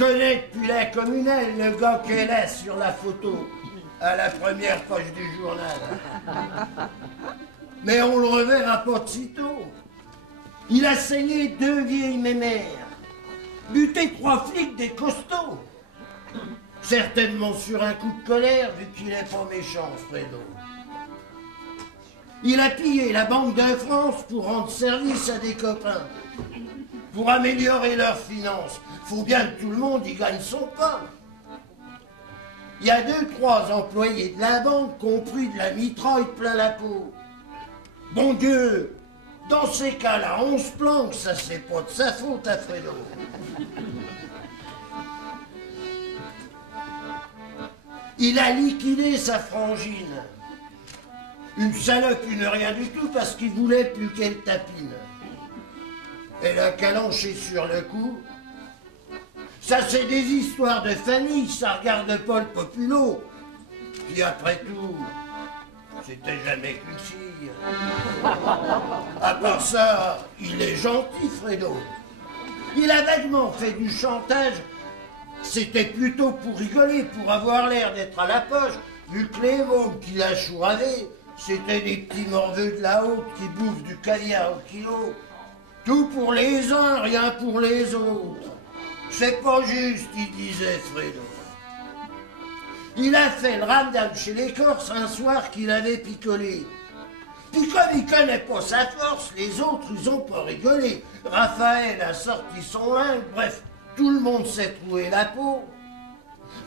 connaît depuis la communale le gars qu'elle a sur la photo, à la première page du journal. Mais on le reverra pas de sitôt. Il a saigné 2 vieilles mémères, buté 3 flics des costauds. Certainement sur un coup de colère, vu qu'il est pas méchant, Fredo. Il a pillé la Banque de France pour rendre service à des copains, pour améliorer leurs finances. Faut bien que tout le monde y gagne son pain. Il y a 2-3 employés de la banque qui ont pris de la mitraille plein la peau. Bon Dieu, dans ces cas-là, on se planque, ça c'est pas de sa faute à Fredo. Il a liquidé sa frangine. Une salope, une rien du tout, parce qu'il voulait plus qu'elle tapine. Elle a calanché sur le coup. Ça, c'est des histoires de famille, ça regarde pas le populo. Puis après tout, c'était jamais qu'une fille. À part ça, il est gentil, Fredo. Il a vaguement fait du chantage. C'était plutôt pour rigoler, pour avoir l'air d'être à la poche, vu que les mômes qu'il a chouravé, c'était des petits morveux de la haute qui bouffent du caviar au kilo. Tout pour les uns, rien pour les autres. C'est pas juste, il disait Fredo. Il a fait le ramdam chez les Corses un soir qu'il avait picolé. Puis comme il connaît pas sa force, les autres, ils ont pas rigolé. Raphaël a sorti son lingue, bref, tout le monde s'est troué la peau.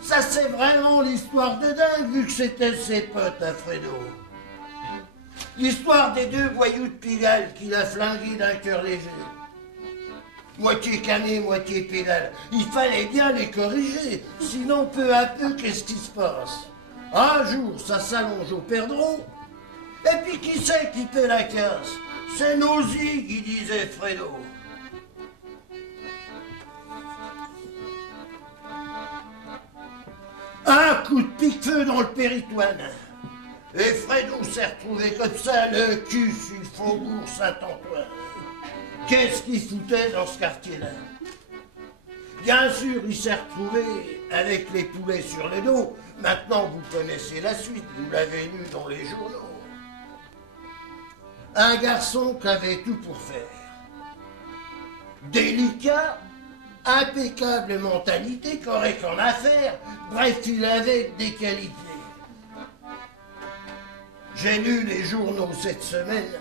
Ça, c'est vraiment l'histoire de dingue, vu que c'était ses potes à Fredo. L'histoire des 2 voyous de Pigalle qu'il a flingués d'un cœur léger. Moitié cané, moitié pédale. Il fallait bien les corriger, sinon peu à peu, qu'est-ce qui se passe? Un jour, ça s'allonge au perdreau, et puis qui c'est qui paie la casse? C'est nos zigues, disait Fredo. Un coup de pique-feu dans le Péritoine. Et Fredo s'est retrouvé comme ça, le cul sur le faubourg Saint-Antoine. Qu'est-ce qu'il foutait dans ce quartier-là? Bien sûr, il s'est retrouvé avec les poulets sur le dos. Maintenant, vous connaissez la suite, vous l'avez lu dans les journaux. Un garçon qui avait tout pour faire. Délicat, impeccable mentalité, correct en affaires, bref, il avait des qualités. J'ai lu les journaux cette semaine,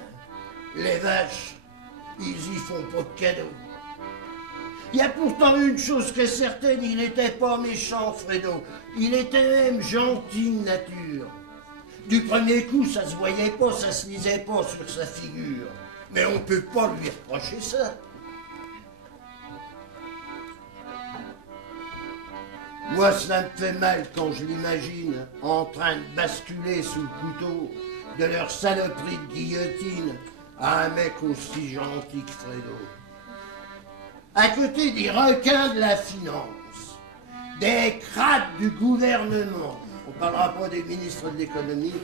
les vaches, ils y font pas de cadeaux. Il y a pourtant une chose qui est certaine, il n'était pas méchant, Fredo. Il était même gentil de nature. Du premier coup, ça se voyait pas, ça se lisait pas sur sa figure. Mais on peut pas lui reprocher ça. Moi, cela me fait mal quand je l'imagine en train de basculer sous le couteau de leur saloperie de guillotine à un mec aussi gentil que Fredo. À côté des requins de la finance, des crades du gouvernement, on parlera pas des ministres de l'économie,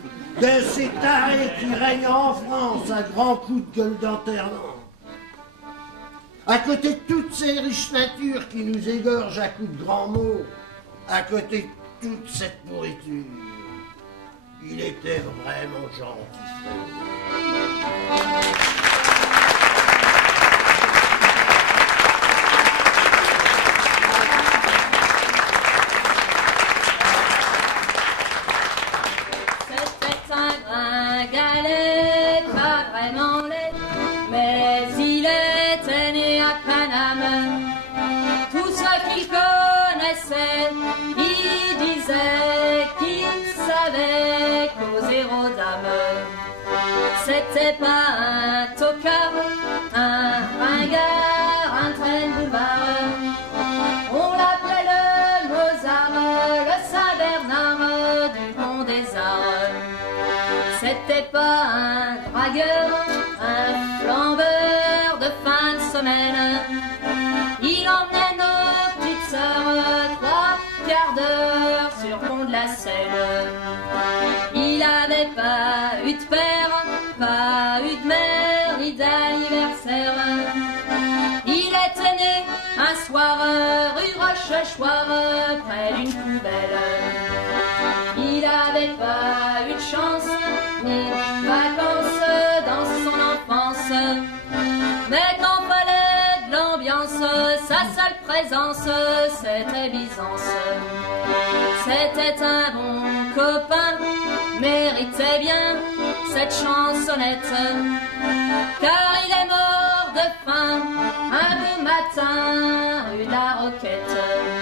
de ces tarés qui règnent en France à grands coups de gueule d'enterrement. À côté de toutes ces riches natures qui nous égorgent à coups de grands mots, à côté de toute cette pourriture, il était vraiment gentil. C'était un gringalet, pas vraiment laid, mais il était né à Paname. Tout ce qu'il connaissait, il disait qu'il savait causer aux dames. C'était pas un tocard, un ringard, un train de boulevard. On l'appelait le Mozart, le Saint-Bernard du Pont des Arts. C'était pas un dragueur, un flambeur de fin de semaine. Il emmenait nos petites sœurs 3/4 d'heure sur le pont de la Seine. Il avait pas eu de père, pas eu de mère, ni d'anniversaire. Il était né un soir rue Roche, mâchoire près d'une poubelle. Il avait pas eu de chance, ni de vacances dans son enfance. Mais quand fallait de l'ambiance, sa seule présence, c'était Byzance. C'était un bon copain, méritait bien cette chansonnette, car il est mort de faim un beau matin rue de la Roquette.